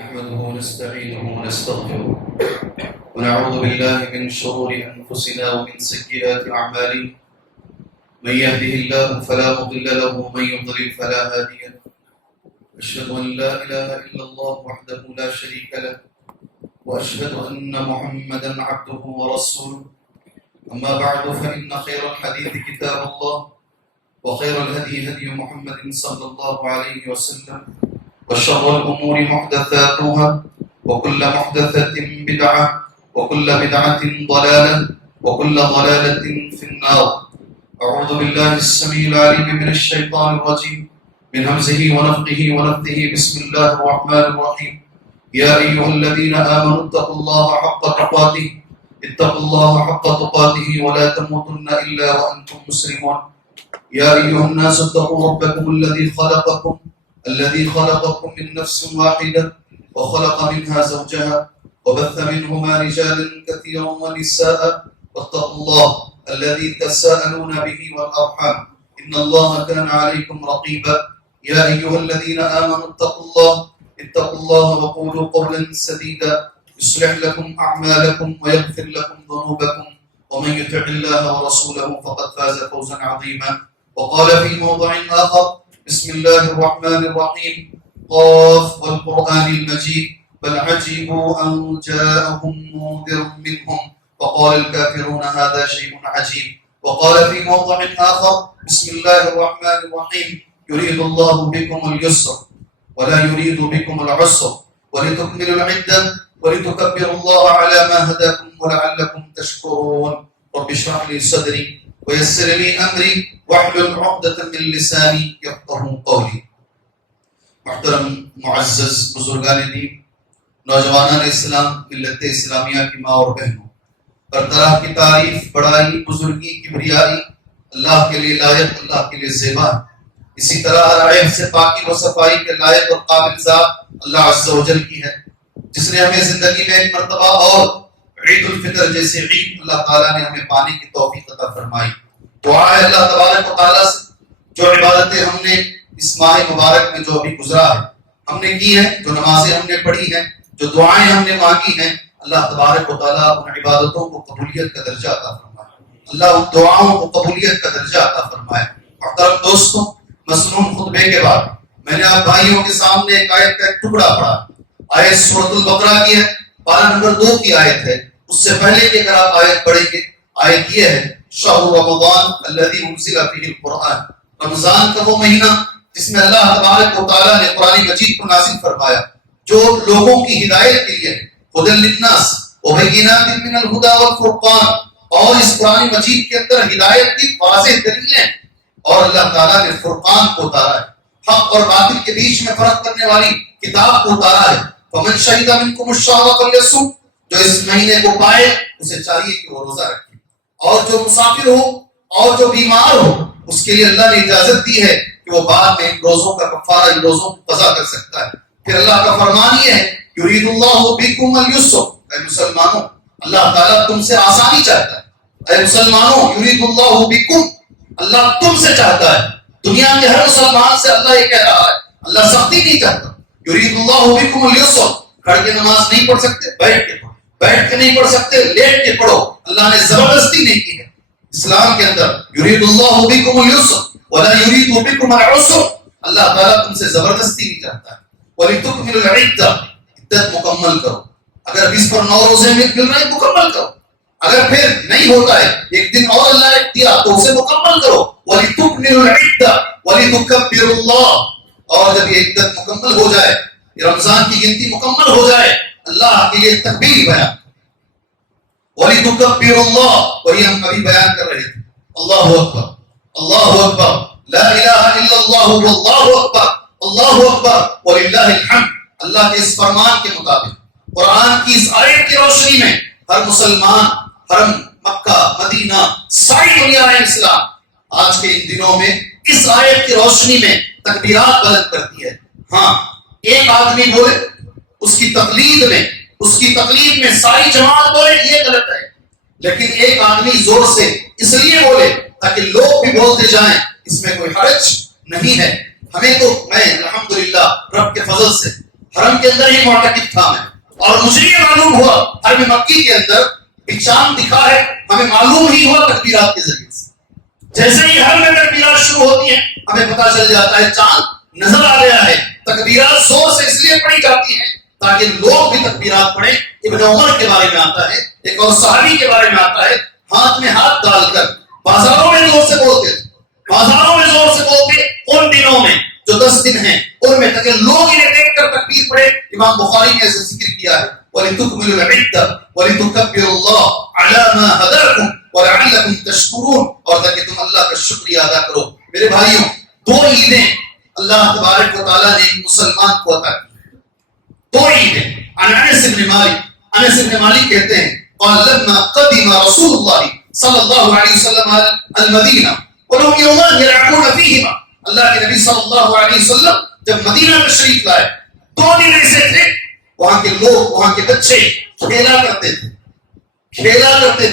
نحمده ونستعينه ونستغفره ونعوذ بالله من شرور أنفسنا ومن سيئات أعمالنا من يهده الله فلا مضل له ومن يضلل فلا هادي له أشهد أن لا إله إلا الله وحده لا شريك له وأشهد أن محمدا عبده ورسوله أما بعد فإن خير الحديث كتاب الله وخير الهدي هدي محمد صلى الله عليه وسلم وشر الأمور محدثاتها وكل محدثة بدعة وكل بدعة ضلالة وكل ضلالة في النار. أعوذ بالله السميع العليم من الشيطان الرجيم من همزه ونفخه ونفثه. بسم الله الرحمن الرحيم. يا أيها الذين آمنوا اتقوا الله حق تقاته اتقوا الله حق تقاته ولا تموتن إلا وأنتم مسلمون. يا أيها الناس اتقوا ربكم الذي خلقكم من نفس واحدة وخلق منها زوجها وبث منهما رجالا كثيرا ونساء واتقوا الله الذي تساءلون به والأرحام إن الله كان عليكم رقيبا. يا أيها الذين آمنوا اتقوا الله وقولوا قولا سديدا يصلح لكم أعمالكم ويغفر لكم ذنوبكم ومن يطع الله ورسوله فقد فاز فوزا عظيما. وقال في موضع آخر: بسم الله الرحمن الرحيم. قاف والقرآن المجيد بل عجبوا أن جاءهم منذر منهم وقال الكافرون هذا شيء عجيب. وقال في موضع آخر: بسم الله الرحمن الرحيم. يريد الله بكم اليسر ولا يريد بكم العسر ولتكملوا العدة ولتكبروا الله على ما هداكم ولعلكم تشكرون. رب اشرح لي صدري ويسر لي أمري واحلل عقدة من لساني يفقهوا قولي. محترم معزز بزرگان دین، نوجوانان اسلام، ملت اسلامیہ کی ماں اور بہنوں، برطرح کی تعریف، بڑائی، بزرگی، کبریائی اللہ کے لیے لائق، اللہ کے لیے زیبا ہے. اسی طرح ہر عیب سے پاکی و صفائی کے لائق اور قابل ذات اللہ عز و جل کی ہے، جس نے ہمیں زندگی میں ایک مرتبہ اور عید الفطر جیسے عید اللہ تعالیٰ نے ہمیں پانے کی توفیق عطا فرمائی. دعا ہے اللہ تبارک و تعالیٰ سے جو عبادتیں ہم نے اس ماہ مبارک میں جو ابھی گزرا ہے ہم نے کی ہیں، جو نمازیں ہم نے پڑھی ہیں، جو دعائیں ہم نے مانگی ہیں، اللہ تبارک و تعالیٰ ان عبادتوں کو قبولیت کا درجہ عطا فرمائے. اللہ ان دعاؤں کو قبولیت کا درجہ عطا فرمائے. محترم دوستوں، مسنون خطبے کے بعد میں نے آپ بھائیوں کے سامنے ایک آیت کا ایک ٹکڑا پڑھا. آیت سورۃ البقرہ کی ہے، پارہ نمبر 2 کی آیت ہے. اس سے پہلے کہ اگر آپ آیت پڑھیں گے، آیت یہ ہے: شہر رمضان الذی انزل فیہ القرآن. رمضان کا وہ مہینہ جس میں اللہ تبارک و تعالیٰ نے قرآن مجید کو نازل فرمایا، جو لوگوں کی ہدایت کے لیے ہدی للناس وبینات من الہدی والفرقان، اور اس قرآن مجید کے اندر ہدایت کی واضح دلیلیں اور اللہ تعالیٰ نے فرقان کو اتارا ہے، حق اور باطل کے بیچ میں فرق کرنے والی کتاب کو اتارا ہے. فمن شہد منکم الشہر فلیصم، جو اس مہینے کو پائے اسے چاہیے کہ وہ روزہ رکھے، اور جو مسافر ہو اور جو بیمار ہو اس کے لیے اللہ نے اجازت دی ہے کہ وہ بعد میں ان روزوں کا کفارہ، ان روزوں کو قضا کر سکتا ہے. پھر اللہ کا فرمان یہ ہے: یرید اللہ بکم اليسر. اے مسلمانوں، اللہ تعالیٰ تم سے آسانی چاہتا ہے. اے مسلمانوں، یرید اللہ بکم، اللہ تم سے چاہتا ہے. دنیا کے ہر مسلمان سے اللہ یہ کہہ رہا ہے، اللہ سختی نہیں چاہتا. یرید اللہ بکم اليسر. کھڑ کے نماز نہیں پڑھ سکتے، بیٹھ کے پڑھو. بیٹھ کے نہیں پڑھ سکتے، لیٹ کے پڑھو. اللہ نے زبردستی نہیں کی ہے اسلام کے اندر. یرید اللہ بکم اليسر ولا یرید بکم العسر. اللہ تعالیٰ تم سے زبردستی نہیں چاہتا ہے. وَلِتُكْمِلُوا الْعِدَّةَ، عدت مکمل کرو. اگر 20 پر 9 روزے مل رہے ہیں مکمل کرو. اگر پھر نہیں ہوتا ہے، ایک دن اور اللہ نے دیا تو اسے مکمل کرو. وَلِتُكْمِلُوا الْعِدَّةَ وَلِتُكَبِّرُوا اللَّهَ. اور جب یہ عدت مکمل ہو جائے، رمضان کی گنتی مکمل ہو جائے، اللہ کے لیے تکبیر بیان. وَلِتُكَبِّرُوا اللَّهَ، وہی ہم ابھی بیان کر رہے تھے. اللہ اکبر، اللہ اکبر، لا الہ الا اللہ، واللہ اکبر، اللہ اکبر وللہ الحمد. اللہ کے اس فرمان کے مطابق قرآن کی اس آیت کی روشنی میں ہر مسلمان حرم مکہ مدینہ ساری دنیا اسلام آج کے ان دنوں میں اس آیت کی روشنی میں تکبیرات بلند کرتی ہے. ہاں، ایک آدمی بولے اس کی تقلید میں ساری جماعت بولے یہ غلط ہے، لیکن ایک آدمی زور سے اس لیے بولے تاکہ لوگ بھی بولتے جائیں، اس میں کوئی حرج نہیں ہے. ہمیں تو میں الحمدللہ رب کے فضل سے حرم کے اندر ہی معتکف تھا میں، اور مجھے یہ معلوم ہوا حرم مکی کے اندر بھی چاند دکھا ہے، ہمیں معلوم ہی ہوا تکبیرات کے ذریعے سے۔ جیسے ہی حرم میں تکبیرات شروع ہوتی ہیں ہمیں پتہ چل جاتا ہے چاند نظر آ گیا ہے۔ تکبیرات زور سے اس لیے پڑھی جاتی ہیں تاکہ لوگ بھی تکبیرات پڑھیں۔ ابن عمر کے بارے میں آتا ہے، ایک اور صحابی کے بارے میں آتا ہے، ہاتھ میں ہاتھ ڈال کر بازاروں میں زور سے بولتے تھے، بازاروں میں زور سے بولتے ان دنوں میں جو 10 دن ہیں ان میں، تاکہ لوگ انہیں دیکھ کر تکبیر پڑھے۔ امام بخاری نے ایسے ذکر کیا ہے وَلِتُكْمِلُوا الْعِدَّةَ وَلِتُكَبِّرُوا اللَّهَ عَلَى مَا هَدَاكُمْ وَلَعَلَّكُمْ تَشْكُرُونَ، اور تاکہ تم اللہ کا شکریہ ادا کرو۔ میرے بھائیوں، 2 عیدیں اللہ تبارک و تعالیٰ نے ایک مسلمان کو عطا کی، 2 عیدیں۔ انس بن مالک کہتے ہیں قال لما قدم رسول اللہ صلی اللہ علیہ وسلم المدینہ ولهم یومان یلعبون فیہما، اللہ کے نبی صلی اللہ علیہ وسلم جب مدینہ تشریف لائے 2 دن ایسے تھے وہاں کے لوگ، وہاں کے بچے کھیلا کرتے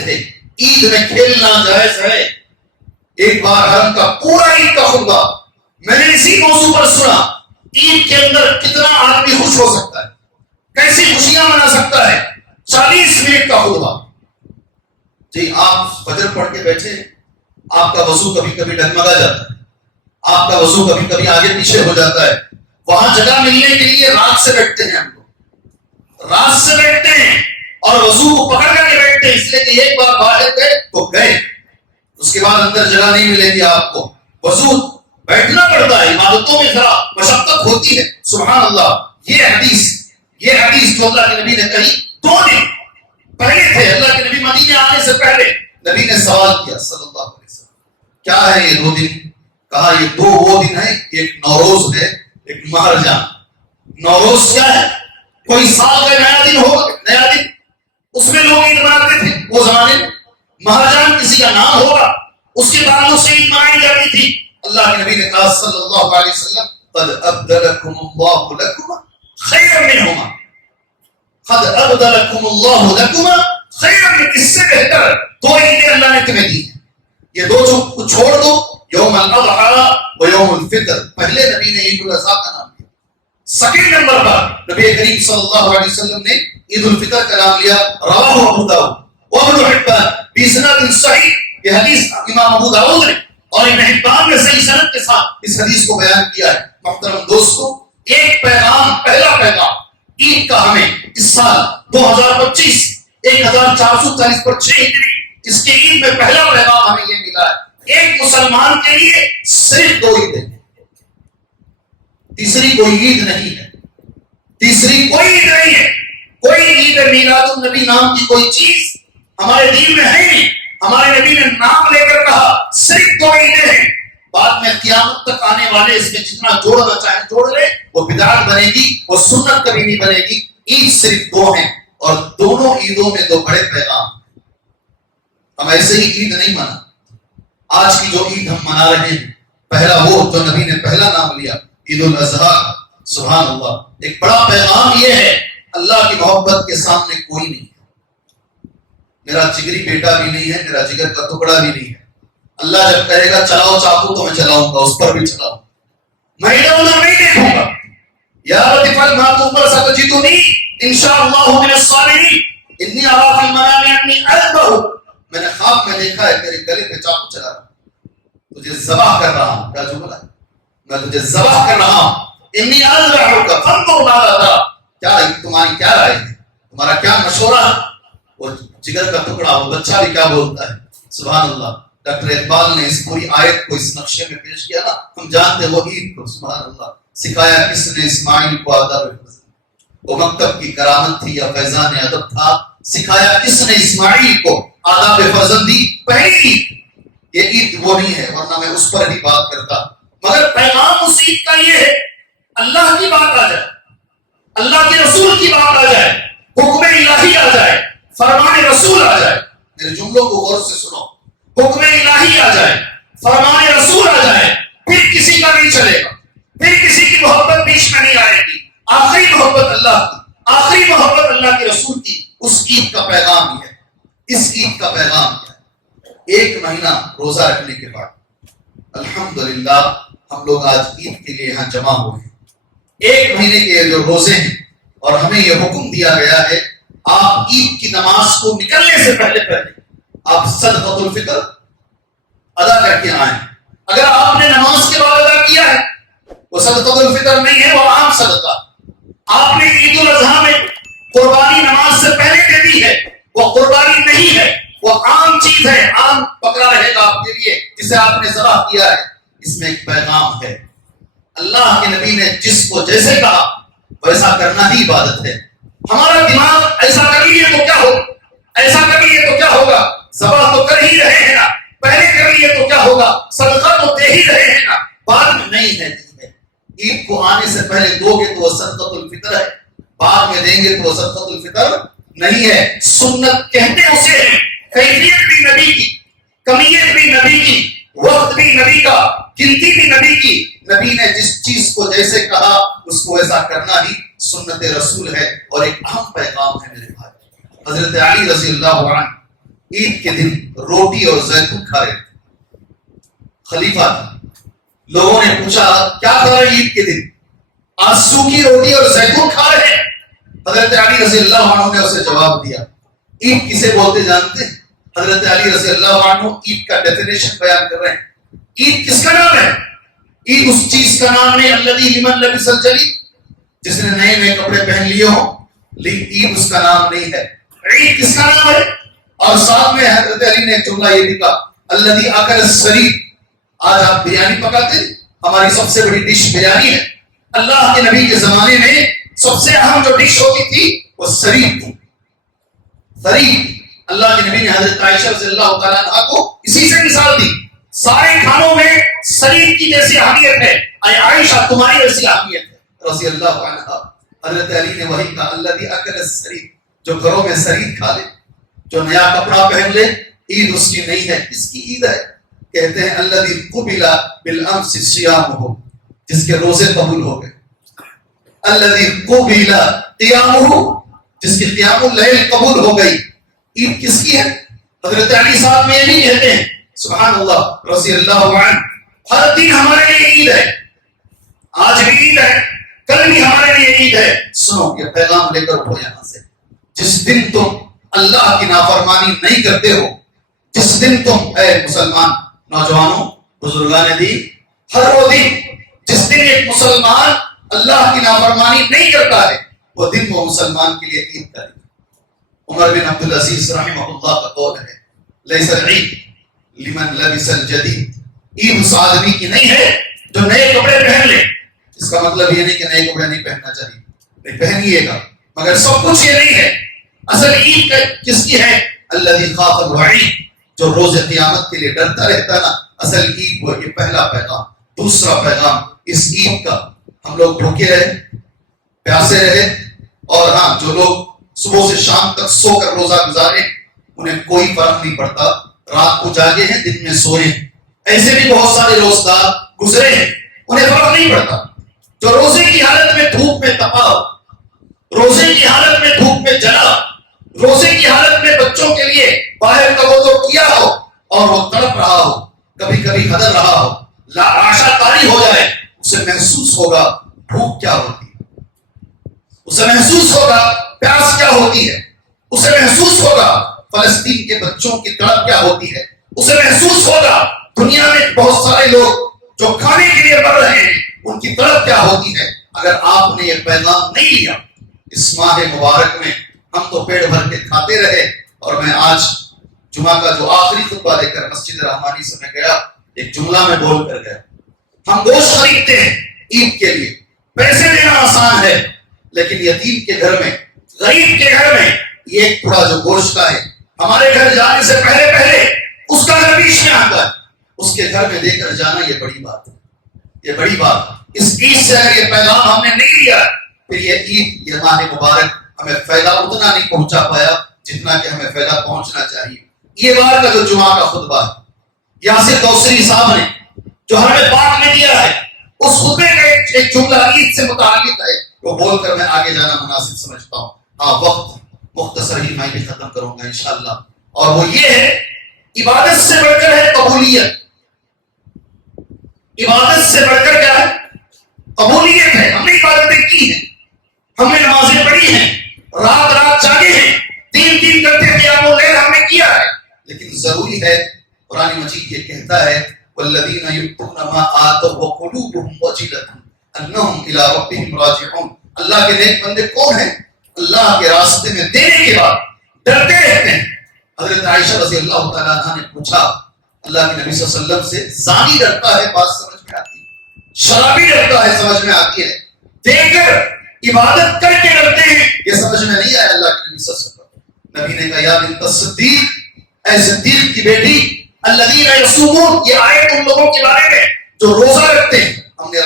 تھے۔ عید میں کھیلنا جائز ہے۔ ایک بار حرم کا پورا عید کا خطبہ میں نے اسی موضوع پر سنا، عید کے اندر کتنا آدمی خوش ہو سکتا ہے، کیسی خوشیاں منا سکتا ہے۔ 40 منٹ کا خطبہ۔ جی آپ فجر پڑھ کے بیٹھے، آپ کا وضو کبھی کبھی ڈگمگا جاتا ہے، آپ کا وضو کبھی کبھی آگے پیچھے ہو جاتا ہے، وہاں جگہ ملنے کے لیے رات سے بیٹھتے ہیں، ہم لوگ رات سے بیٹھتے ہیں اور وضو کو پکڑ کر کے بیٹھتے ہیں، اس لیے کہ ایک بار باہر گئے تو گئے، اس کے بعد اندر جگہ نہیں ملے گی آپ کو۔ وضو بیٹھنا پڑتا ہے، عبادتوں میں ذرا مشقت ہوتی ہے۔ سبحان اللہ، یہ حدیث جو اللہ کے نبی نے کہی 2 دن پہلے تھے، اللہ کے نبی مدینے آنے سے پہلے نبی نے سوال کیا صلی اللہ علیہ وسلم کیا ہے یہ 2 دن؟ کہا یہ 2 وہ دن ہے، ایک نوروز ہے، ایک مہرجان۔ نوروز کیا ہے؟ کوئی سال کا نیا دن ہوگا، نیا دن، اس میں لوگ عید مناتے تھے وہ زمانے میں۔ مہرجان کسی کا نام ہوگا، اس کے تعلق سے عید منائی جاتی تھی۔ اللہ کے نبی نے کہا صلی اللہ علیہ وسلم قد ابدلکم اللہ لکم خیرا منہما، قد ابدلکم اللہ لکم خیرا من، اس سے بہتر 2 عیدیں اللہ نے تمہیں دی ہیں۔ یہ 2 چھوڑ دو، یوم الاضحیٰ و یوم الفطر۔ پہلے نبی نے عید الاضحیٰ کا نام لیا، سیکنڈ نمبر پر نبی کریم صلی اللہ علیہ وسلم نے عید الفطر کا نام لیا۔ رواہ ابو داؤد وابن حبان باسناد صحیح، یہ حدیث امام ابو داؤد نے اور ابن حبان نے صحیح سند کے ساتھ اس حدیث کو بیان کیا ہے۔ محترم دوستو، ایک پیغام، پہلا پیغام عید کا ہمیں اس سال 2025 1440 پر 6 ہجری اس کے عید میں پہلا پیغام ہمیں یہ ملا ہے، ایک مسلمان کے لیے صرف 2 عیدیں، تیسری کوئی عید نہیں ہے، تیسری کوئی عید نہیں ہے۔ کوئی عید میلاد النبی نام کی کوئی چیز ہمارے دین میں ہے نہیں۔ ہمارے نبی نے نام لے کر کہا صرف 2 عیدیں ہیں، بعد میں قیامت تک آنے والے اس میں جتنا جوڑنا چاہیں جوڑ لے، وہ بدعت بنے گی، وہ سنت کبھی نہیں بنے گی۔ عید صرف 2 ہیں، اور دونوں عیدوں میں 2 بڑے پیغام۔ ہم ایسے ہی عید نہیں منا، آج کی جو عید ہم منا رہے ہیں، پہلا وہ جو نبی نے پہلا نام لیا عید الاضحیٰ۔ سبحان اللہ، ایک بڑا پیغام یہ ہے اللہ کی محبت کے سامنے کوئی نہیں ہے، میرا جگری بیٹا بھی نہیں ہے، میرا جگر کا ٹکڑا بھی نہیں ہے۔ اللہ جب کہے گا چلاؤ چاقو تو میں چلاؤں گا، اس پر بھی چلاؤں، میں ادھر ادھر نہیں دیکھوں گا۔ یا لطیف الماتو پر ستجدنی انشاءاللہ من الصابرین، انی ارا فی المنام انی اذبح، میں نے خواب میں دیکھا ہے تیرے گلے پہ چاقو چلا رہا ہوں، تجھے ذبح کر رہا ہوں۔ کیا جملہ ہے؟ میں تجھے ذبح کر رہا ہوں۔ انی اذبحک فانظر ماذا ترى، کیا تمہاری کیا رائے ہے، تمہارا کیا مشورہ ہے؟ وہ جگر کا ٹکڑا، وہ بچہ بھی کیا بولتا ہے۔ سبحان اللہ، ڈاکٹر اقبال نے اس پوری آیت کو اس نقشے میں پیش کیا نا، ہم جانتے ہیں وہ عید کو۔ سبحان اللہ، سکھایا کس نے اسماعیل کو آداب فضل، وہ مکتب کی کرامت تھی یا فیضان ادب تھا؟ سکھایا کس نے اسماعیل کو آداب فرزندی، پہلی عید۔ یہ عید وہ نہیں ہے، ورنہ میں اس پر ہی بات کرتا، مگر پیغام اس عید کا یہ ہے اللہ کی بات آ جائے، اللہ کے رسول کی بات آ جائے، حکم الہی آ جائے، فرمان رسول آ جائے۔ میرے جملوں کو غور سے سنو، حکم الہی آ جائے، فرمان رسول آ جائے، پھر کسی کا نہیں چلے گا، پھر کسی کی محبت بیچ میں نہیں آئے گی۔ آخری محبت اللہ کی، آخری محبت اللہ کے رسول کی، اس عید کا پیغام یہ ہے۔ اس عید کا پیغام کیا ہے؟ 1 مہینہ روزہ رکھنے کے بعد الحمدللہ ہم لوگ آج عید کے لیے یہاں جمع ہوئے ہیں۔ ایک مہینے کے جو روزے ہیں، اور ہمیں یہ حکم دیا گیا ہے آپ عید کی نماز کو نکلنے سے پہلے آپ صدقۃ الفطر ادا کر کے آئیں۔ اگر آپ نے نماز کے بعد ادا کیا ہے وہ صدقۃ الفطر نہیں ہے، وہ عام صدقہ۔ آپ نے عید الاضحیٰ میں قربانی نماز سے پہلے دے دی ہے، وہ قربانی نہیں ہے، وہ عام چیز ہے، عام بکرا رہے گا آپ کے لیے جسے آپ نے ذبح کیا ہے۔ اس میں ایک پیغام ہے، اللہ کے نبی نے جس کو جیسے کہا ویسا کرنا ہی عبادت ہے۔ ہمارا دماغ ایسا کر لیے تو کیا ہوگا، ایسا کر لیے تو کیا ہوگا، ذبح تو کر ہی رہے ہیں نا، پہلے کر لیے تو کیا ہوگا، صدقہ تو دے ہی رہے ہیں نا، بعد میں نہیں ہے۔ عید کو آنے سے پہلے دو گے تو وہ صدقۃ الفطر ہے، بعد میں دیں گے تو وہ صدقۃ الفطر نہیں ہے۔ سنت کہتے اسے ہیں، کیفیت بھی نبی کی، کمیت بھی نبی کی، وقت بھی نبی کا، گنتی بھی نبی کی۔ نبی نے جس چیز کو جیسے کہا اس کو ایسا کرنا ہی سنت رسول ہے۔ اور ایک اہم پیغام ہے میرے بھائی، حضرت علی رضی اللہ عنہ عید کے دن روٹی اور زیتون کھا رہے تھے، خلیفہ تھا۔ لوگوں نے پوچھا کیا کھا رہے عید کے دن، آج سوکھی روٹی اور زیتون کھا رہے ہیں؟ حضرت علی رضی اللہ عنہ نے اسے جواب دیا، عید کسے بولتے جانتے ہیں؟ حضرت علی رضی اللہ عنہ عید کا ڈیفینیشن بیان کر رہے ہیں۔ عید کس کا نام ہے؟ عید اس چیز کا نام ہے الذی لمن لبس الجدید، جس نے نئے نئے کپڑے پہن لیے ہوں، لیکن عید اس کا نام نہیں ہے۔ عید کس کا نام ہے؟ اور ساتھ میں حضرت علی نے ایک جملہ یہ بھی کہا الذی اکل السرید، آج آپ بریانی پکاتے ہیں، ہماری سب سے بڑی ڈش بریانی ہے۔ اللہ کے نبی کے زمانے میں سب سے اہم جو ڈش ہوتی تھی وہ سرید تھی، سرید۔ اللہ کے نبی نے حضرت عائشہ رضی اللہ تعالیٰ عنہا کو اسی سے مثال دی، سارے کھانوں میں سرید کی جیسی اہمیت ہے، اے عائشہ تمہاری ویسی اہمیت ہے رضی اللہ عنہا۔ حضرت علی نے وہی کہا الذی اکل السرید، جو گھروں میں سرید کھا لے، جو نیا کپڑا پہن لے، عید اس کی نہیں ہے۔ کس کی عید ہے؟ کہتے ہیں الذی قبل بالامس صیامہ، جس کے روزے قبول ہو گئے، الذی قبل قیامہ، جس کی قیام اللیل قبول ہو گئی۔ عید کس کی ہے؟ حضرت علی صاحب میں یہ نہیں کہتے ہیں سبحان اللہ رضی اللہ عنہ، ہر دن ہمارے لیے عید ہے، آج بھی عید ہے، کل بھی ہمارے لیے عید ہے۔ سنو یہ پیغام لے کر اٹھو یہاں سے، جس دن تم اللہ کی نافرمانی نہیں کرتے ہو، جس دن تم اے مسلمان نوجوانوں بزرگان دین، ہر وہ دن جس دن ایک مسلمان اللہ کی نافرمانی نہیں کرتا ہے وہ دن وہ مسلمان کے لیے عید کا دن۔ عمر بن عبدالعزیز رحمہ اللہ کا قول ہے لیس العید لمن لبس الجدید، عید اس آدمی کی نہیں ہے جو نئے کپڑے پہن لے۔ اس کا مطلب یہ نہیں کہ نئے کپڑے نہیں پہننا چاہیے، نہیں پہنیے گا، مگر سب کچھ یہ نہیں ہے۔ اصل عید کس کی ہے؟ الذی خاف الوعید، جو روز قیامت کے لیے ڈرتا رہتا ہے نا، اصل عید وہ۔ یہ پہلا پیغام۔ دوسرا پیغام اس عید کا، ہم لوگ بھوکے رہے، پیاسے رہے، اور ہاں جو لوگ صبح سے شام تک سو کر روزہ گزارے انہیں کوئی فرق نہیں پڑتا، رات کو جاگے ہیں دن میں سوئے ہیں۔ ایسے بھی بہت سارے روزگار گزرے ہیں، انہیں فرق نہیں پڑتا۔ جو روزے کی حالت میں دھوپ میں تپا ہو، روزے کی حالت میں دھوپ میں جلا، روزے کی حالت میں بچوں کے لیے باہر کا وہ تو کیا ہو اور وہ تڑپ رہا ہو، کبھی کبھی ہدر رہا ہو، لاشا کاری ہو جائے، اسے محسوس ہوگا بھوک کیا ہوتی ہے، اسے محسوس ہوگا پیاس کیا ہوتی ہے، اسے محسوس ہوگا فلسطین کے بچوں کی تڑپ کیا ہوتی ہے، اسے محسوس ہوگا دنیا میں بہت سارے لوگ جو کھانے کے لیے مر رہے ہیں ان کی تڑپ کیا ہوتی ہے۔ اگر آپ نے یہ پیغام نہیں لیا اس ماہ مبارک میں، ہم تو پیٹ بھر کے کھاتے رہے، اور میں آج جمعہ کا جو آخری خطبہ دے کر مسجد رحمانی سے میں گیا، ایک جملہ میں بول کر گیا، ہم گوشت خریدتے ہیں عید کے لیے، پیسے دینا آسان ہے، لیکن یتیم کے گھر میں، غریب کے گھر میں یہ ایک ٹکڑا جو گوشت کا ہے، ہمارے گھر جانے سے پہلے اس کا نبیش میں آتا ہے، اس کے گھر میں دے کر جانا یہ بڑی بات ہے، یہ بڑی بات۔ اس عید سے اگر یہ پیغام ہم نے نہیں لیا پھر یہ عید، یہ ماہ مبارک ہمیں فائدہ اتنا نہیں پہنچا پایا جتنا کہ ہمیں فائدہ پہنچنا چاہیے۔ یہ بار کا جو جمعہ کا خطبہ ہے یاسر دوسری صاحب نے جو ہمیں پاک میں دیا ہے، اس خطبے کا ایک جملہ عید سے متعلق ہے، وہ بول کر میں آگے جانا مناسب سمجھتا ہوں۔ ہاں وقت مختصر ہی میں بھی ختم کروں گا انشاءاللہ، اور وہ یہ ہے عبادت سے بڑھ کر ہے قبولیت۔ عبادت سے بڑھ کر کیا ہے؟ قبولیت ہے. ہم نے عبادتیں کی ہیں, ہم نے نمازیں پڑھی ہیں, رات رات جاگے ہیں, 3 کرتے قیام اللیل ہم نے کیا ہے. لیکن ضروری ہے, قرآن مجید یہ کہتا ہے والذین یؤتون ما آتوا وقلوبهم وجلة انہم الی ربہم راجعون. اللہ کے نیک بندے کون ہیں؟ اللہ کے راستے میں دینے کے بعد ڈرتے رہتے ہیں. حضرت عائشہ رضی اللہ تعالیٰ عنہ نے پوچھا اللہ کے نبی صلی اللہ علیہ وسلم سے, زانی ڈرتا ہے بات سمجھ میں آتی ہے, شرابی ڈرتا ہے سمجھ میں آتی ہے, دیکھ کر عبادت کر کے ڈرتے ہیں یہ سمجھ میں نہیں آیا اللہ کے نبی صلی اللہ علیہ وسلم. نبی نے کہا یا بنت الصدیق, اے صدیق کی بیٹی, الذین یصومون, یہ آیت ان لوگوں کے بارے میں جو روزہ رکھتے ہیں. ہم نے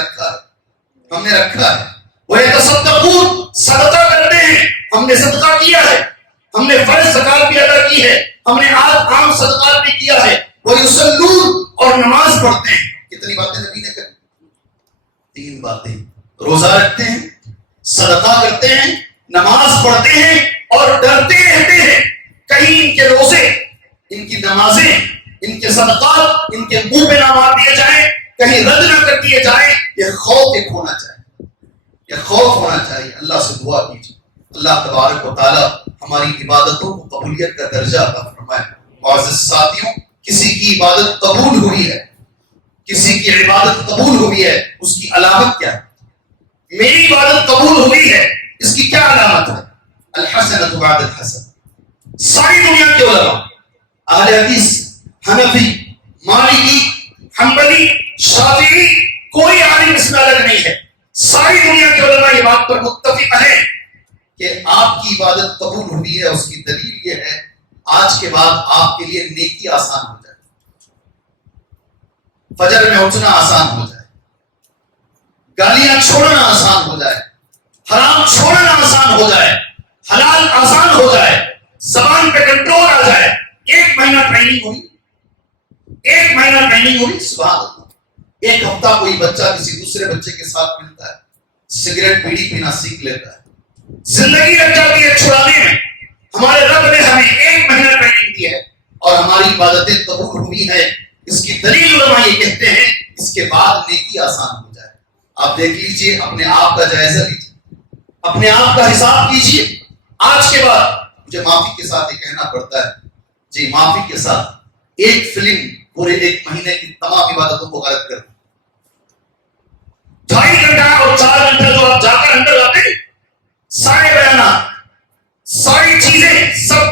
رکھا ہے. وَيَتَصَدَّقُونَ, صدقہ کرتے ہیں, ہم نے صدقہ کیا ہے, ہم نے فرض زکات بھی ادا کی ہے, ہم نے عام صدقات بھی کیا ہے. وَيُصَلُّونَ, اور نماز پڑھتے ہیں. کتنی باتیں نبی نے کہی؟ 3 باتیں. روزہ رکھتے ہیں, صدقہ کرتے ہیں, نماز پڑھتے ہیں اور ڈرتے رہتے ہیں کہیں ان کے روزے, ان کی نمازیں, ان کے صدقات ان کے منہ پہ نہ مار دیے جائیں, کہیں رد نہ کر دیے جائیں. یہ خوف ایک ہونا چاہیے, یہ خوف ہونا چاہیے. اللہ سے دعا کیجیے اللہ تبارک و تعالی ہماری عبادتوں کو قبولیت کا درجہ عطا فرمائے. معزز ساتھیوں, کسی کی عبادت قبول ہوئی ہے, کسی کی عبادت قبول ہوئی ہے, اس کی علامت کیا ہے؟ میری عبادت قبول ہوئی ہے, اس کی کیا علامت ہے؟ الحسنۃ بعد الحسن. ساری دنیا کے علماء, اہل حدیث, حنفی, مالکی, حنبلی, شافعی, کوئی عالم اس میں الگ نہیں ہے. ساری دنیا کے علماء یہ بات پر متفق ہیں کہ آپ کی عبادت قبول ہوئی ہے. اس کی دلیل یہ ہے آج کے بعد آپ کے لیے نیکی آسان ہو جائے, فجر میں اٹھنا آسان ہو جائے, گالیاں چھوڑنا آسان ہو جائے, حرام چھوڑنا آسان ہو جائے, حلال آسان ہو جائے, زبان پہ کنٹرول آ جائے. 1 مہینہ ٹریننگ ہوئی, 1 مہینہ ٹریننگ ہوئی, سبحان اللہ. 1 ہفتہ کوئی بچہ کسی دوسرے بچے کے ساتھ ملتا ہے, سگریٹ بیڑی پینا سیکھ لیتا ہے, زندگی لگ جاتی ہے چھڑانے میں. ہمارے رب نے ہمیں 1 مہینہ ٹریننگ دی ہے اور ہماری عبادتیں قبول ہوئی ہیں. اس کی دلیل علماء یہ کہتے ہیں اس کے بعد نیکی آسان ہو جائے. آپ دیکھ لیجئے, اپنے آپ کا جائزہ لیجئے, اپنے آپ کا حساب کیجئے. آج کے بعد مجھے معافی کے ساتھ یہ کہنا پڑتا ہے, جی معافی کے ساتھ, ایک فلم پورے 1 مہینے کی تمام عبادتوں کو غلط کر دی. 2.5 گھنٹہ اور 4 گھنٹہ جو آپ جا کر اندر آتے ہیں, سارے بیانات, ساری چیزیں سب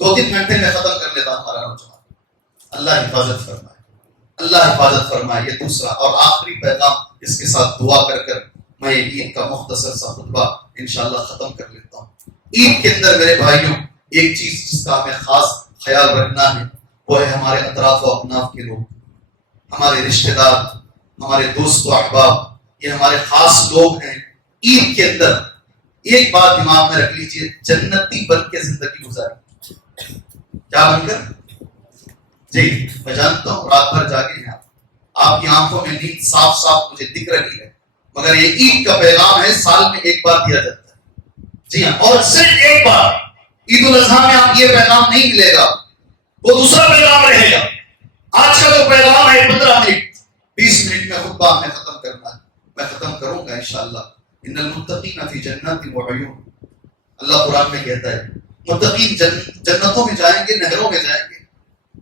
2-3 گھنٹے میں ختم کر لیتا ہمارا نوجوان. اللہ حفاظت فرمائے, اللہ حفاظت فرمائے. یہ دوسرا اور آخری پیغام, اس کے ساتھ دعا کر کر میں عید کا مختصر سا خطبہ انشاءاللہ ختم کر لیتا ہوں. عید کے اندر میرے بھائیوں ایک چیز جس کا ہمیں خاص خیال رکھنا ہے وہ ہے ہمارے اطراف و اکناف کے لوگ, ہمارے رشتہ دار, ہمارے دوست و احباب, یہ ہمارے خاص لوگ ہیں. عید کے اندر ایک بات دماغ میں رکھ لیجئے, جنتی بن کے زندگی گزاری. کیا بن کر؟ جی میں جانتا ہوں رات بھر جاگے ہیں آپ کی آنکھوں میں نیند صاف صاف مجھے دکھ رہی ہے, مگر یہ عید کا پیغام ہے, سال میں 1 بار دیا جاتا ہے. جی ہاں, اور صرف 1 بار. عید الاضحیٰ میں آپ یہ پیغام نہیں ملے گا, وہ دوسرا پیغام رہے گا. آج کا جو پیغام ہے 15 منٹ 20 منٹ میں خطبہ میں ختم کرنا ہے. میں ختم کروں گا انشاءاللہ. ان المتقین فی جنات وعیون, اللہ قرآن میں کہتا ہے متقین جنتوں میں جائیں گے, نہروں میں جائیں گے.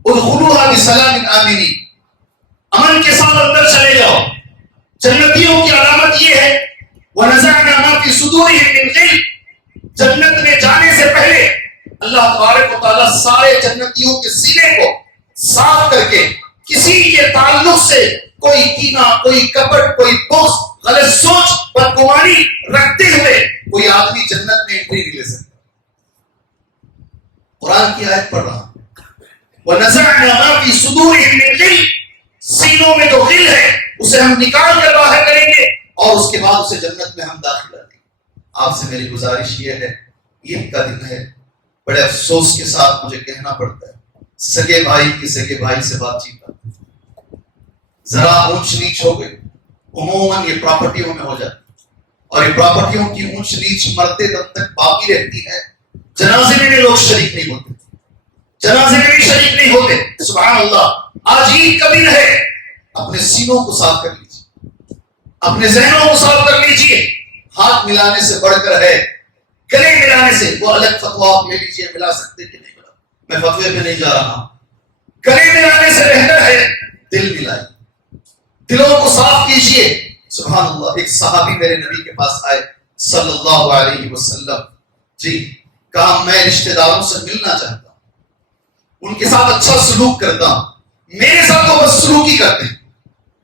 ادخلوها بسلام آمنین, امن کے ساتھ اندر چلے جاؤ. جنتیوں کی علامت یہ ہے وَنَزَعْنَا مَا فِي صُدُورِهِم مِّن غِلٍّ, جنت میں جانے سے پہلے اللہ تبارک و تعالیٰ سارے جنتیوں کے سینے کو صاف کر کے کسی کے تعلق سے کوئی کینہ, کوئی کپٹ, کوئی بغض, غلط سوچ, بدگمانی رکھتے ہوئے کوئی آدمی جنت میں انٹری نہیں لے سکتا. قرآن کی آیت پڑھ رہا ہوں, وَنَزَعْنَا مَا فِي صُدُورِهِم مِّن غِلٍّ, سینوں میں جو غل ہے اسے ہم نکال کر باہر کریں گے اور اس کے بعد اسے جنت میں ہم داخل کریں گے. آپ سے میری گزارش یہ ہے, عید کا دن ہے, بڑے افسوس کے ساتھ مجھے کہنا پڑتا ہے سگے بھائی کی سگے بھائی سے بات چیت کرتے ذرا اونچ نیچ ہو گئی. عموماً یہ پراپرٹیوں میں ہو جاتی اور یہ پراپرٹیوں کی اونچ نیچ مرتے دم تک باقی رہتی ہے. جنازے میں بھی لوگ شریک نہیں ہوتے, جنازے میں بھی شریک نہیں ہوتے. سبحان اللہ. آج عید کا دن ہے, اپنے سینوں کو صاف کر لیجیے, اپنے ذہنوں کو صاف کر لیجئے. ہاتھ ملانے سے بڑھ کر ہے گلے ملانے سے. وہ الگ فتوا آپ لے لیجئے, ملا سکتے کہ نہیں ملا, میں فتوے پہ نہیں جا رہا. گلے ملانے سے بہتر ہے دل ملائے, دلوں کو صاف کیجئے. سبحان اللہ. ایک صحابی میرے نبی کے پاس آئے صلی اللہ علیہ وسلم. جی کہا میں رشتہ داروں سے ملنا چاہتا ہوں, ان کے ساتھ اچھا سلوک کرتا ہوں, میرے ساتھ تو بس سلوکی کرتے ہیں,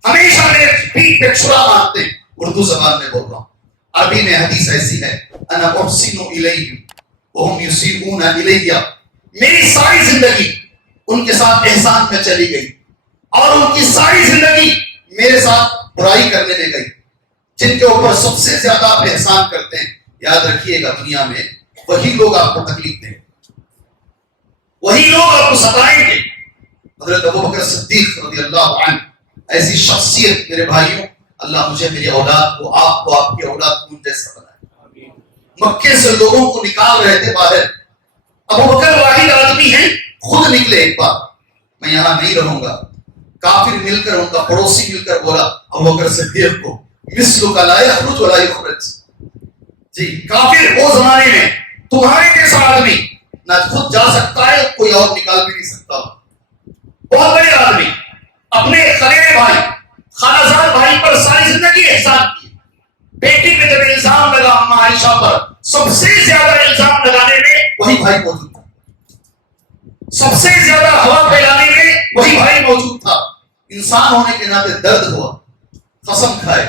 ہمیشہ میرے پیٹ پہ چھرا مارتے ہیں. اردو زبان میں بول رہا ہوں, عربی میں حدیث ایسی ہے انا احسن الیہم وہم یسیئون الی. میری ساری زندگی ان کے ساتھ احسان میں چلی گئی اور ان کی ساری زندگی میرے ساتھ برائی کرنے میں گئی. جن کے اوپر سب سے زیادہ آپ احسان کرتے ہیں, یاد رکھیے گا دنیا میں وہی لوگ آپ کو تکلیف دیں گے, وہی لوگ آپ کو ستائیں گے. حضرت ابوبکر صدیق رضی اللہ عنہ ایسی شخصیت میرے بھائیوں, اللہ مجھے میری اولاد کو آپ کی اولاد کو ان جیسا بنائے. مکے سے لوگوں کو نکال رہے تھے باہر, ابوبکر واحد آدمی ہیں, خود نکلے. ایک بار میں یہاں نہیں رہوں گا, کافر مل کر ان کا پڑوسی مل کر بولا ابوبکر صدیق کو مثلک لا یخرج ولا یخرج. جی کافر وہ زمانے میں تمہارے جیسا آدمی نہ خود جا سکتا ہے, کوئی اور نکال بھی نہیں سکتا. بہت بڑے آدمی, اپنے خلیل بھائی خالہ بھائی پر ساری زندگی احسان کیے. بیٹی پہ جب الزام لگا اما عائشہ پر, سب سے زیادہ الزام لگانے میں وہی بھائی موجود تھا, سب سے زیادہ ہوا پھیلانے میں وہی بھائی موجود تھا. انسان ہونے کے ناطے درد ہوا, قسم کھائے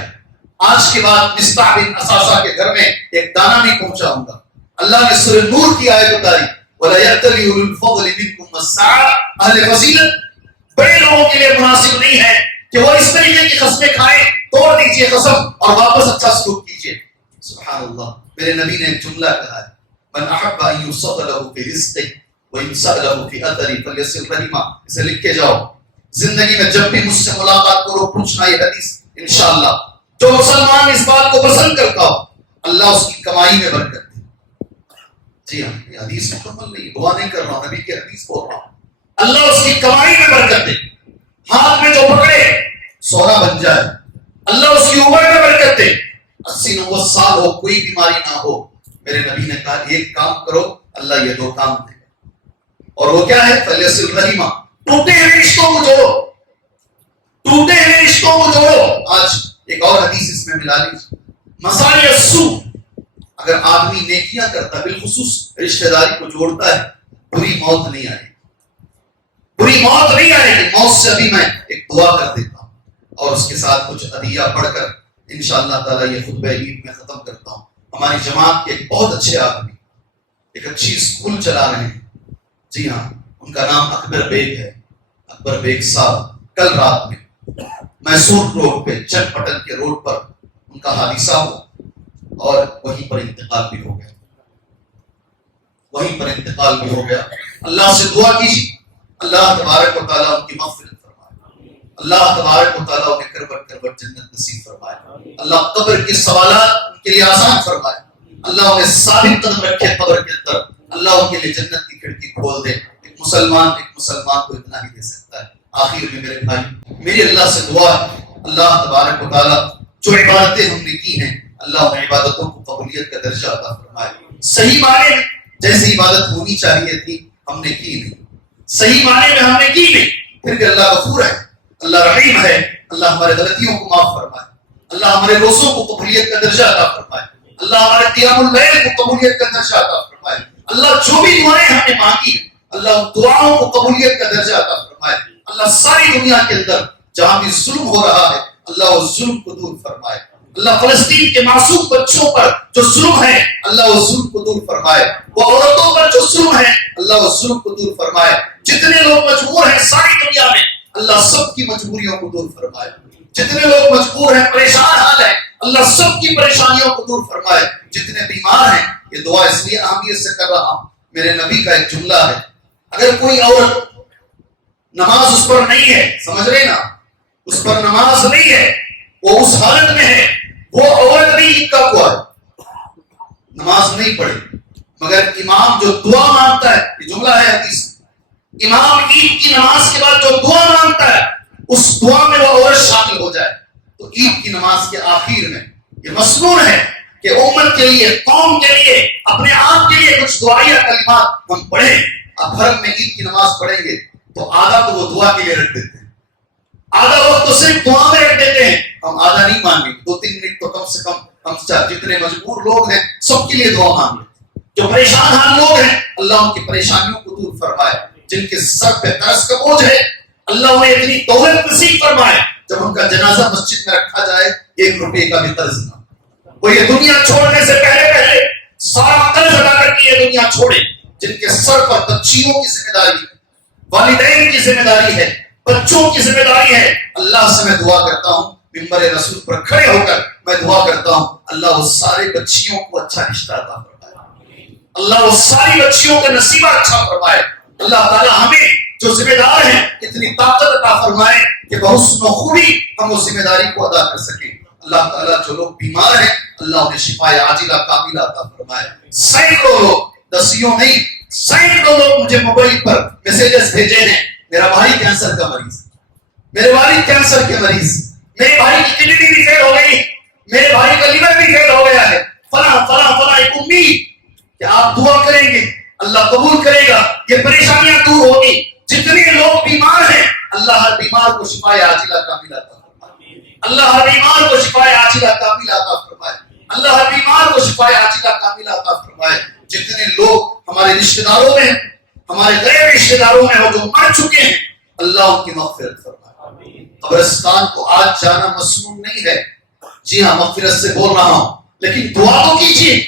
آج کے بعد مصطح بن اساسہ کے گھر میں ایک دانہ نہیں پہنچاؤں گا. اللہ نے سورہ نور کی آیت اتاری وَلَا يَأْتَلِ أُولُو الْفَضْلِ مِنْكُمْ وَالسَّعَةِ. اہل فضیلت بڑے لوگوں کے لیے مناسب نہیں ہے کہ وہ اس طریقے کی قسمیں کھائیں. توڑ دیجئے قسم اور واپس اچھا سلوک کیجئے. سبحان اللہ. میرے نبی نے ایک جملہ کہا ہے, من احب ان يبسط له في رزقه وينسأ له في اثره فليصل رحمه. اسے لکھ کے جاؤ, زندگی میں جب بھی مجھ سے ملاقات کرو پوچھنا یہ حدیث انشاءاللہ. جو مسلمان اس بات کو پسند کرتا ہو اللہ اس کی کمائی میں برکت دے. جی ہاں, یہ حدیث مکمل نہیں, دعا نہیں کر رہا ہوں, نبی کی حدیث بول رہا ہوں. اللہ اس کی کمائی میں برکت دے. ہاتھ میں جو پکڑے سونا بن جائے. اللہ اس کی عمر میں برکت دے. 80-90 سال ہو, کوئی بیماری نہ ہو. میرے نبی نے کہا ایک کام کرو, اللہ یہ 2 کام دے. اور وہ کیا ہے؟ فلیصل رحمہ. ٹوٹے ہوئے رشتوں کو جوڑو, ٹوٹے ہوئے رشتوں کو جوڑو. آج ایک اور حدیث اس میں ملا لیجیے, مسالی السوء. اگر آدمی نیکیاں کرتا ہے, بالخصوص رشتہ داری کو جوڑتا ہے, بری موت نہیں آئے گی, بری موت نہیں آئے گی. موت سے ابھی میں ایک دعا کر دیتا ہوں اور اس کے ساتھ کچھ عدیہ پڑھ کر انشاءاللہ تعالی یہ خطبہ عید میں ختم کرتا ہوں. ہماری جماعت کے ایک بہت اچھے آدمی ایک اچھی اسکول چلا رہے ہیں. جی ہاں, ان کا نام اکبر بیگ ہے. اکبر بیگ صاحب کل رات میں میسور روڈ پہ چک پٹن کے روڈ پر ان کا حادثہ ہوا اور وہیں پر انتقال بھی ہو گیا, وہیں پر انتقال بھی ہو گیا. اللہ سے دعا کیجیے اللہ تبارک و تعالیٰ ان کی مغفرت فرمائے, اللہ تبارک و تعالیٰ انہیں کروٹ کروٹ جنت نصیب فرمائے, اللہ قبر کے سوالات ان کے لیے آسان فرمائے, اللہ انہیں ثابت قدم رکھے قبر کے اندر, اللہ ان کے لیے جنت کی کھڑکی کھول دے. ایک مسلمان کو اتنا ہی دے سکتا ہے. آخر میں میرے بھائی, میری اللہ سے دعا ہے اللہ تبارک و تعالیٰ جو عبادتیں ہم نے کی ہیں اللہ ان عبادتوں کو قبولیت کا درجہ عطا فرمائے. صحیح معنی میں جیسی عبادت ہونی چاہیے تھی ہم نے کی نہیں, صحیح معنی میں ہم نے کی نہیں. پھر بھی اللہ غفور ہے, اللہ رحیم ہے, اللہ ہمارے غلطیوں کو معاف فرمائے, اللہ ہمارے روزوں کو قبولیت کا درجہ عطا فرمائے, اللہ ہمارے قیام اللیل کو قبولیت کا درجہ عطا فرمائے. اللہ جو بھی دعائیں ہم نے مانگی ہیں اللہ ان دعاؤں کو قبولیت کا درجہ عطا فرمائے. اللہ ساری دنیا کے اندر جہاں بھی ظلم ہو رہا ہے اللہ اس ظلم کو دور فرمائے. اللہ فلسطین کے معصوم بچوں پر جو ظلم ہے اللہ اس ظلم کو دور فرمائے, وہ عورتوں پر جو ظلم ہے اللہ اس ظلم کو دور فرمائے. جتنے لوگ مجبور ہیں ساری دنیا میں اللہ سب کی مجبوریوں کو دور فرمائے. جتنے لوگ مجبور ہیں پریشان حال ہیں اللہ سب کی پریشانیوں کو دور فرمائے. جتنے بیمار ہیں, یہ دعا اس لیے اہمیت سے کر رہا ہوں, میرے نبی کا ایک جملہ ہے, اگر کوئی عورت نماز اس پر نہیں ہے, سمجھ رہے نا, اس پر نماز نہیں ہے, وہ اس حالت میں ہے, وہ عورت نہیں عید کا ہوا ہے, نماز نہیں پڑھی, مگر امام جو دعا مانگتا ہے, یہ جملہ ہے حدیث, امام عید کی نماز کے بعد جو دعا مانگتا ہے اس دعا میں وہ عورت شامل ہو جائے تو عید کی نماز کے آخر میں یہ مسنون ہے کہ امت کے لیے، قوم کے لیے، اپنے آپ کے لیے کچھ دعائیہ کلمات ہم پڑھیں. اب گھر میں عید کی نماز پڑھیں گے تو آدھا تو وہ دعا کے لیے رکھ دیتے ہیں، آدھا وقت تو صرف دعا میں رکھ دیتے ہیں. ہم آدھا نہیں مانگیں، 2-3 منٹ تو کم سے کم ہم جتنے مجبور لوگ ہیں سب کے لیے دعا مانگ لیتے. جو پریشان حال لوگ ہیں اللہ ان کی پریشانیوں کو دور فرمائے. جن کے سر پہ قرض کا بوجھ ہے اللہ انہیں اتنی دولت نصیب فرمائے جب ان کا جنازہ مسجد میں رکھا جائے 1 روپے کا بھی قرض نہ. وہ یہ دنیا چھوڑنے سے پہلے سارا قرض ادا کر کے یہ دنیا چھوڑے. جن کے سر پر بچیوں کی ذمہ داری، والدین کی ذمہ داری ہے، بچوں کی ذمہ داری ہے، اللہ سے میں دعا کرتا ہوں ممبر رسول پر کھڑے ہو کر میں دعا کرتا ہوں اللہ وہ سارے بچیوں کو اچھا رشتہ عطا فرمائے، اللہ وہ ساری بچیوں کا نصیبہ اچھا فرمائے. اللہ تعالیٰ ہمیں جو ذمہ دار ہیں اتنی طاقت عطا فرمائے کہ بحسن و خوبی ہم اس ذمہ داری کو ادا کر سکیں. اللہ تعالیٰ جو لوگ بیمار ہیں اللہ انہیں شفا عاجلہ کاملہ عطا فرمائے. سینکڑوں لوگ، دسیوں نہیں، سینکڑوں لوگ مجھے موبائل پر میسیجز بھیجے ہیں میرا بھائی کینسر کا مریض، میرے والد کینسر کے مریض، میرے بھائی کی کڈنی بھی فیل ہو گئی، میرے بھائی کا لیور بھی فیل ہو گیا ہے، فلاں فلاں فلاں. ایک امید کہ آپ دعا کریں گے اللہ قبول کرے گا، یہ پریشانیاں دور ہوگی. جتنے لوگ بیمار ہیں اللہ ہر بیمار کو شفا عاجلہ کاملہ عطا فرمائے، اللہ ہر بیمار کو شفا عاجلہ کاملہ عطا فرمائے، اللہ ہر بیمار کو شفا عاجلہ کاملہ عطا فرمائے. جتنے لوگ ہمارے رشتہ داروں میں، ہمارے غیر رشتہ داروں میں وہ جو مر چکے ہیں اللہ ان کی مغفرت فرمائے. قبرستان کو آج جانا مسنون نہیں ہے، جی ہاں مغفرت سے بول رہا ہوں، لیکن دعا تو کیجیے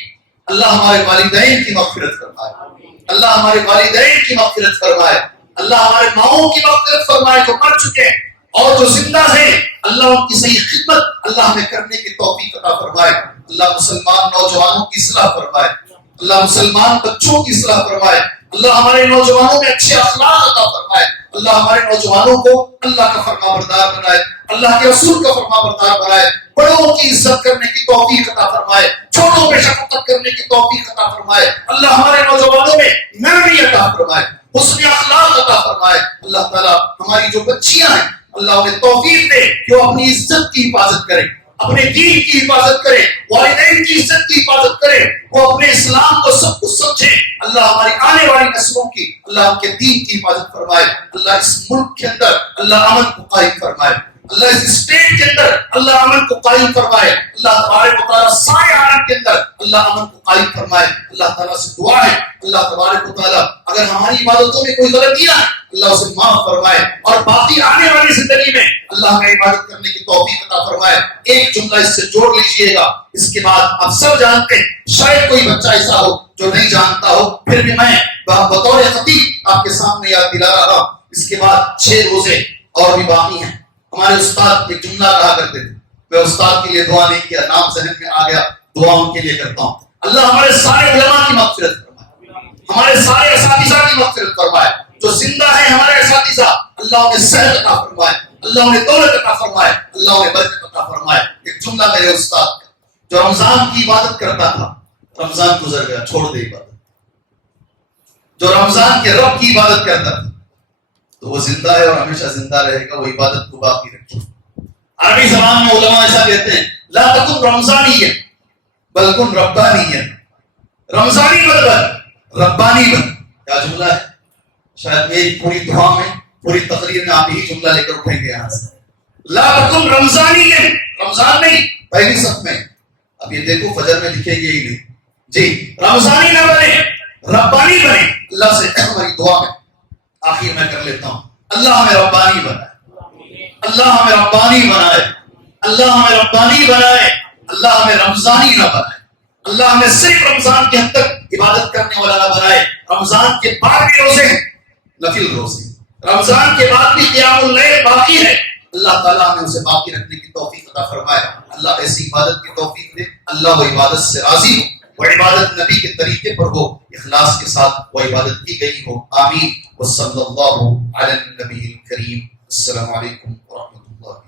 اللہ ہمارے والدین کی مغفرت فرمائے، اللہ ہمارے والدین کی مغفرت فرمائے، اللہ ہمارے ماؤں کی مغفرت فرمائے جو مر چکے ہیں، اور جو زندہ ہیں اللہ ان کی صحیح خدمت اللہ ہمیں کرنے کی توفیق عطا فرمائے. اللہ مسلمان نوجوانوں کی اصلاح فرمائے، اللہ مسلمان بچوں کی اصلاح فرمائے، اللہ ہمارے نوجوانوں میں اچھے اخلاق عطا فرمائے، اللہ ہمارے نوجوانوں کو اللہ کا فرما بردار بنائے، اللہ کے رسول کا فرما بردار بنائے. بڑوں کی عزت کرنے کی توفیق عطا فرمائے، چھوٹوں پہ شفقت کرنے کی توفیق عطا فرمائے. اللہ ہمارے نوجوانوں میں نرمی عطا فرمائے، حسن اخلاق عطا فرمائے. اللہ تعالیٰ ہماری جو بچیاں ہیں اللہ انہیں توفیق دے کہ وہ اپنی عزت کی حفاظت کریں، اپنے دین کی حفاظت کریں، والدین کی عزت کی حفاظت کریں، وہ اپنے اسلام کو سب کچھ سمجھیں. اللہ ہماری آنے والی نسلوں کی اللہ ان کے دین کی حفاظت فرمائے. اللہ اس ملک کے اندر اللہ امن کو قائم فرمائے، اللہ اس اسٹیٹ کے اندر اللہ امن کو قائم فرمائے. اللہ تبارک و تعالیٰ سارے عالم کے اندر اللہ امن کو قائم فرمائے. اللہ تعالیٰ سے دعا ہے اللہ تبارک و تعالیٰ اگر ہماری عبادتوں میں کوئی غلطیاں ہیں اللہ اسے معاف فرمائے، اور باقی آنے والی زندگی میں اللہ ہمیں عبادت کرنے کی توفیق عطا فرمائے. ایک جملہ اس سے جوڑ لیجئے گا، اس کے بعد آپ سب جانتے ہیں، شاید کوئی بچہ ایسا ہو جو نہیں جانتا ہو، پھر بھی میں بطور خطیب آپ کے سامنے یاد دلا رہا ہوں. اس کے بعد 6 روزے اور بھی باقی ہیں. ہمارے استاد ایک جملہ کہا کرتے تھے، میں استاد کے لیے دعا نہیں کیا، نام ذہن میں آ گیا، دعا ان کے لیے کرتا ہوں. اللہ ہمارے سارے علماء کی مغفرت فرمائے، ہمارے سارے اساتذہ کی مغفرت فرمائے. جو زندہ ہیں ہمارے اساتذہ اللہ انہیں صحت عطا فرمائے، اللہ انہیں دولت عطا فرمائے، اللہ انہیں برکت عطا فرمائے. ایک جملہ میرے استاد کا جو رمضان کی عبادت کرتا تھا، رمضان گزر گیا چھوڑ دے عبادت. جو رمضان کے رب کی عبادت کرتا تھا تو وہ زندہ ہے اور ہمیشہ زندہ رہے گا، وہ عبادت کو باقی رکھے. عربی زبان میں علماء ایسا کہتے ہیں لا تکن رمضانی بل کن ربانی. رمضانی مت بن، ربانی بن. کیا جملہ ہے؟ شاید میری پوری دعا میں، پوری تقریر میں آپ یہی جملہ لے کر اٹھیں گے یہاں سے. لا تکن رمضانی، رمضان نہیں پہلی صف میں. اب یہ دیکھو فجر میں لکھیں گے ہی نہیں جی، رمضانی نہ بنے ربانی بنے. اللہ سے ہماری دعا میں آخر میں کر لیتا ہوں، اللہ ہمیں ربانی بنائے، اللہ ہمیں ربانی بنائے، اللہ ہمیں ربانی بنائے، اللہ ہمیں رمضانی نہ بنائے، اللہ ہمیں صرف رمضان کے حد تک عبادت کرنے والا نہ بنائے. رمضان کے بعد بھی روزے ہیں، نفل روزے، رمضان کے بعد بھی قیام اللیل باقی ہے. اللہ تعالیٰ ہمیں اسے باقی رکھنے کی توفیق عطا فرمائے. اللہ ایسی عبادت کی توفیق دے اللہ وہ عبادت سے راضی ہو، وہ عبادت نبی کے طریقے پر ہو، اخلاص کے ساتھ وہ عبادت کی گئی ہو. آمین. وصلی اللہ علی النبی الکریم. السلام علیکم ورحمۃ اللہ.